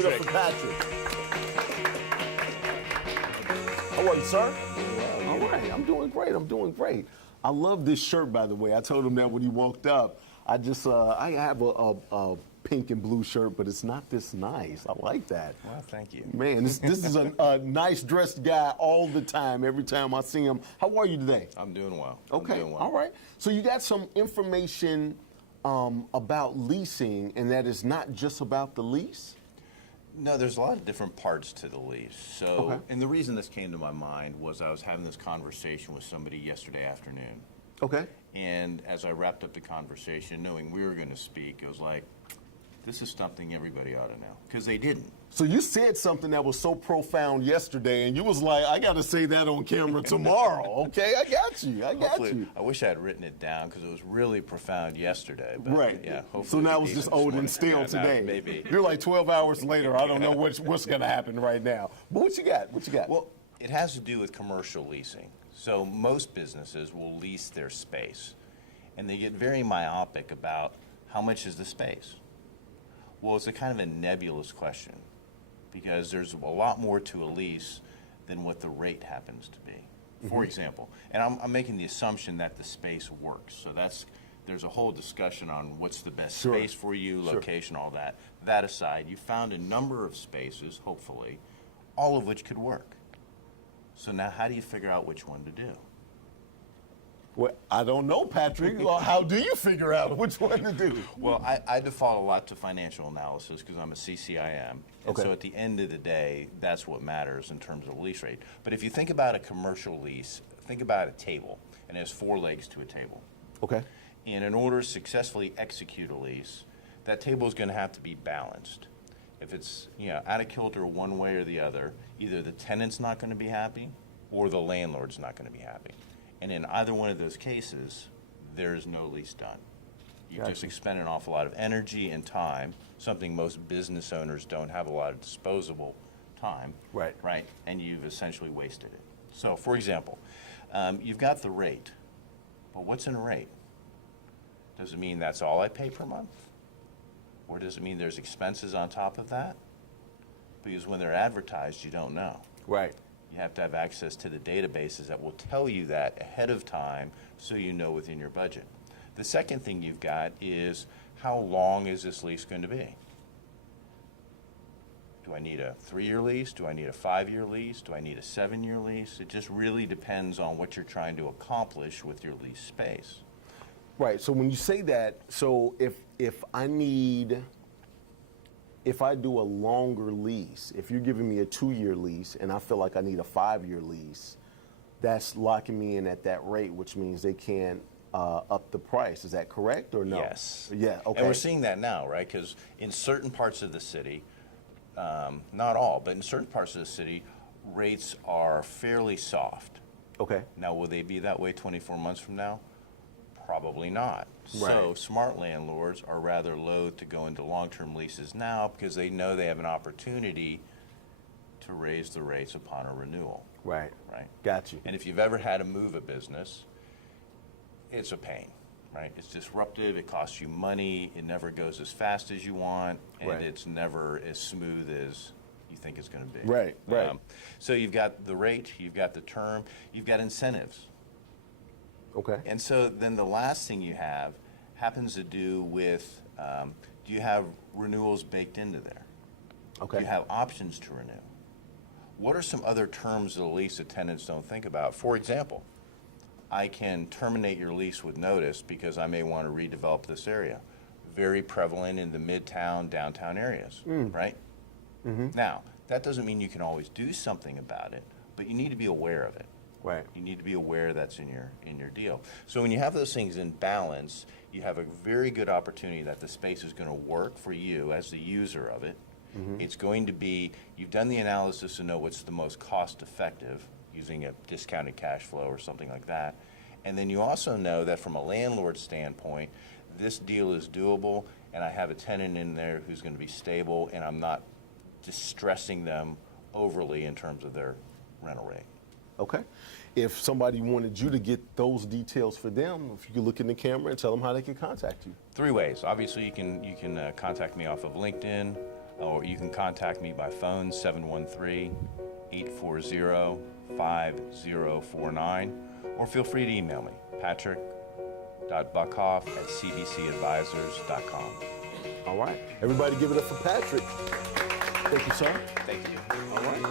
Give it up Patrick. for Patrick. How are you, sir? All right, I'm doing great. I'm doing great. I love this shirt, by the way. I told him that when he walked up. I have a pink and blue shirt, but it's not this nice. I like that. Well, thank you. Man, this is a nice dressed guy all the time, every time I see him. How are you today? I'm doing well. Okay, I'm doing well. all right. So you got some information about leasing, and that is not just about the lease? No, there's a lot of different parts to the lease. So, Okay. and the reason this came to my mind was I was having this conversation with somebody yesterday afternoon. Okay. And as I wrapped up the conversation, knowing we were going to speak, it was like, this is something everybody ought to know. Because they didn't. So you said something that was so profound yesterday, and you was like, I got to say that on camera tomorrow, okay? I got you. I got Hopefully, you. I wish I had written it down because it was really profound yesterday. But Right. Yeah. Hopefully So now it'll it's be just this old morning. and still Yeah, today. Maybe. You're like 12 hours later. I don't know what's going to happen right now. But what you got? What you got? Well, it has to do with commercial leasing. So most businesses will lease their space, and they get very myopic about how much is the space. Well, it's a kind of a nebulous question because there's a lot more to a lease than what the rate happens to be. For example, and I'm making the assumption that the space works. So there's a whole discussion on what's the best Sure. space for you, location, all that. That aside, you found a number of spaces, hopefully, all of which could work. So now how do you figure out which one to do? Well, I don't know, Patrick. Well, how do you figure out which one to do? Well, I default a lot to financial analysis because I'm a CCIM. And Okay. so at the end of the day, that's what matters in terms of lease rate. But if you think about a commercial lease, think about a table, and it has 4 legs to a table. Okay. And in order to successfully execute a lease, that table is going to have to be balanced. If it's out of kilter one way or the other, either the tenant's not going to be happy or the landlord's not going to be happy. And in either one of those cases, there is no lease done. You've just expended an awful lot of energy and time, something most business owners don't have a lot of disposable time. Right. Right? And you've essentially wasted it. So, for example, you've got the rate. But what's in a rate? Does it mean that's all I pay per month? Or does it mean there's expenses on top of that? Because when they're advertised, you don't know. Right. You have to have access to the databases that will tell you that ahead of time so you know within your budget. The second thing you've got is how long is this lease going to be? Do I need a 3-year lease? Do I need a 5-year lease? Do I need a 7-year lease? It just really depends on what you're trying to accomplish with your lease space. Right. So when you say that, so if I do a longer lease, if you're giving me a 2-year lease and I feel like I need a 5-year lease, that's locking me in at that rate, which means they can't up the price. Is that correct or no? Yes. Yeah. Okay. And we're seeing that now, right? Because in certain parts of the city, not all, but in certain parts of the city, rates are fairly soft. Okay. Now, will they be that way 24 months from now? Probably not. Right. So smart landlords are rather loath to go into long-term leases now because they know they have an opportunity to raise the rates upon a renewal. Right. Right. Got you. And if you've ever had to move a business, it's a pain, right? It's disruptive, it costs you money, it never goes as fast as you want, and Right. it's never as smooth as you think it's going to be. Right, right. So you've got the rate, you've got the term, you've got incentives. Okay. And so then the last thing you have happens to do with, do you have renewals baked into there? Okay. Do you have options to renew? What are some other terms of the lease that tenants don't think about? For example, I can terminate your lease with notice because I may want to redevelop this area. Very prevalent in the midtown, downtown areas, right? Now, that doesn't mean you can always do something about it, but you need to be aware of it. Right. You need to be aware that's in your deal. So when you have those things in balance, you have a very good opportunity that the space is going to work for you as the user of it. It's going to be, you've done the analysis to know what's the most cost effective using a discounted cash flow or something like that. And then you also know that from a landlord standpoint, this deal is doable and I have a tenant in there who's going to be stable and I'm not distressing them overly in terms of their rental rate. Okay. If somebody wanted you to get those details for them, if you could look in the camera and tell them how they can contact you. 3 ways. Obviously, you can contact me off of LinkedIn. or you can contact me by phone, 713-840-5049, or feel free to email me, patrick.buckhoff@cbcadvisors.com. All right. Everybody give it up for Patrick. Thank you, sir. Thank you. All right.